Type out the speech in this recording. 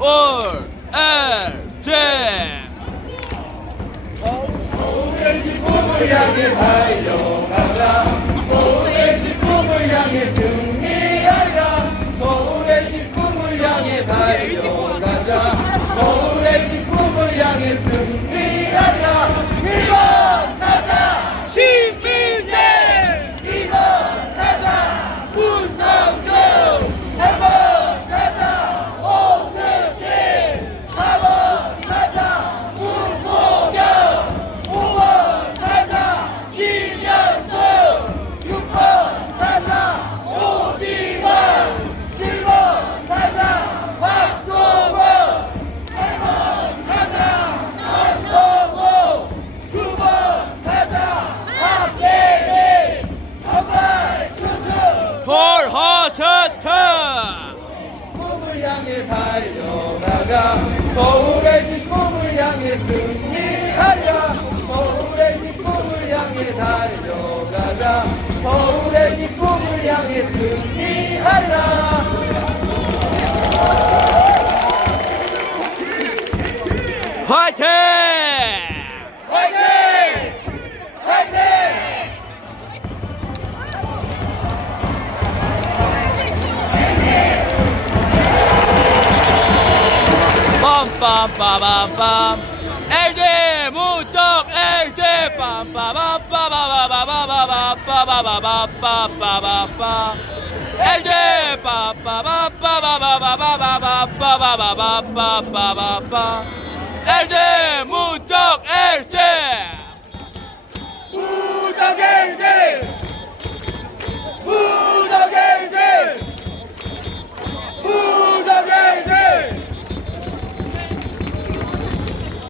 올 LG 서울의 기쁨을 향해 달려가라 서울의 기쁨을 향해 승리하리라 서울의 기쁨을 향해 달려가자 달려나가 서울의 뒷 꿈을 향해 승리하자 서울의 뒷 꿈을 향해 달려가자 서울의 뒷 꿈을 향해 승리하라 pam pam pam pam. Aider, mouton, aider, pam pam pam pam pam pam pam pam pam pam pam pam Aider, pam pam pam pam pam pam pam pam pam pam pam pam pam pam